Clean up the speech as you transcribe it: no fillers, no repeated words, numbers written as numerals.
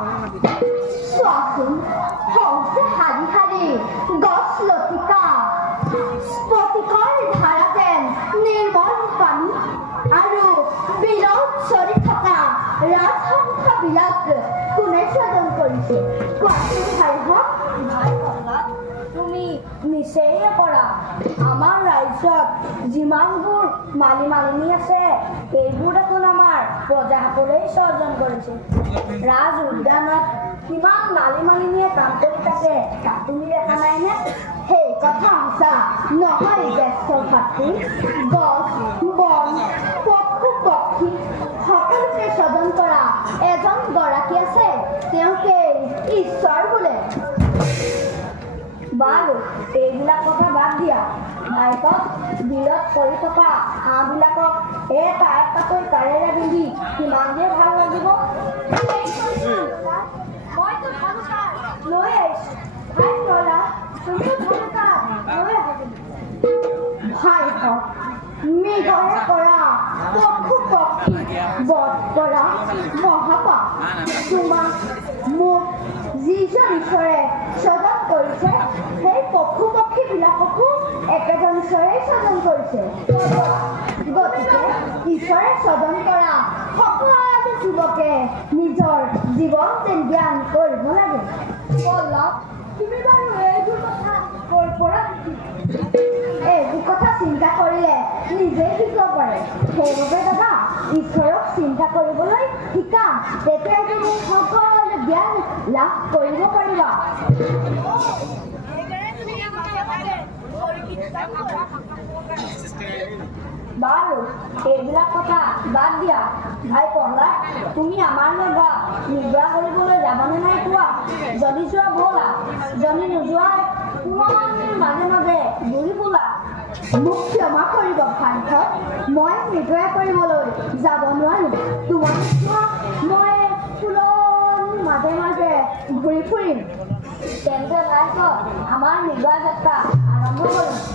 চোৱাচোন হওঁতে শাৰী শাৰী গছ লতিকা স্ফটিকৰ ধাৰা যেন নিৰ্মল পানী আৰু বিলত চৰি থকা ৰাজহংসবিলাক কোনে স্বাধীন কৰিছে কোৱাচোন ভাইহঁত? তুমি নিচেই কৰা আমাৰ ৰাজ্যত যিমানবোৰ মালি মালিনী আছে সেইবোৰ দেখোন আমাৰ প্ৰজাসকলেই স্বজন কৰিছে। ৰাজ উদ্যানত কিমান মালি মালিনীয়ে কাম কৰি থাকে তাক তুমি দেখা নাইনে? সেই কথা সঁচা নহয় জ্যেষ্ঠ ভাতৃ। গছ বন পশু পক্ষী সকলোকে স্বজন কৰা এজন গৰাকী আছে, তেওঁকে ঈশ্বৰ বোলে। বাৰু এইবিলাক কথা বাদ দিয়া। ভাইকক বিলত চৰি থকা হাঁহবিলাকক এটা এটাকৈ তাৰেৰে বিন্ধি কিমান যে ভাল লাগিব। লৈ আহিছোঁ। ভাই ল'ৰা তুমিও ধনুকা লৈ আহিব। ভাইহঁত মৃগৰে কৰা পশু পক্ষী বধ কৰা মহাপাপ তোমাক মোক যিজন ঈশ্বৰে স্বজন কৰিছে সেই পশু পক্ষীবিলাককো একেজন ঈশ্বৰে স্বজন কৰিছে। গতিকে ঈশ্বৰে স্বজন কৰা সকলো যুৱকে নিজৰ জীৱন যেন জ্ঞান কৰিব লাগে। বল্লভ তুমি বাৰু এইবোৰ কথা ক'ৰ পৰা এইবোৰ কথা চিন্তা কৰিলে নিজেই শিকিব পাৰে। সেইবাবে দাদা ঈশ্বৰক চিন্তা কৰিবলৈ শিকা, তেতিয়া তুমি সকলো জ্ঞান লাভ কৰিব পাৰিবা। বাৰু এইবিলাক কথা বাদ দিয়া। ভাই প্ৰহ্লাদ তুমি আমাৰ লগত নিদ্ৰা কৰিবলৈ যাবানে নাই কোৱা? যদি যোৱা ব'লা, যদি নোযোৱা মাজে মাজে ঘূৰি বোলা। মোক ক্ষমা কৰিব ভাইহঁত, মই নিদ্ৰা কৰিবলৈ যাব নোৱাৰোঁ। তোমাক মই ফুলনি মাজে মাজে ঘূৰি ফুৰিম। তেন্তে ভাইহঁত আমাৰ নিদ্ৰা যাত্ৰা আৰম্ভ কৰিম।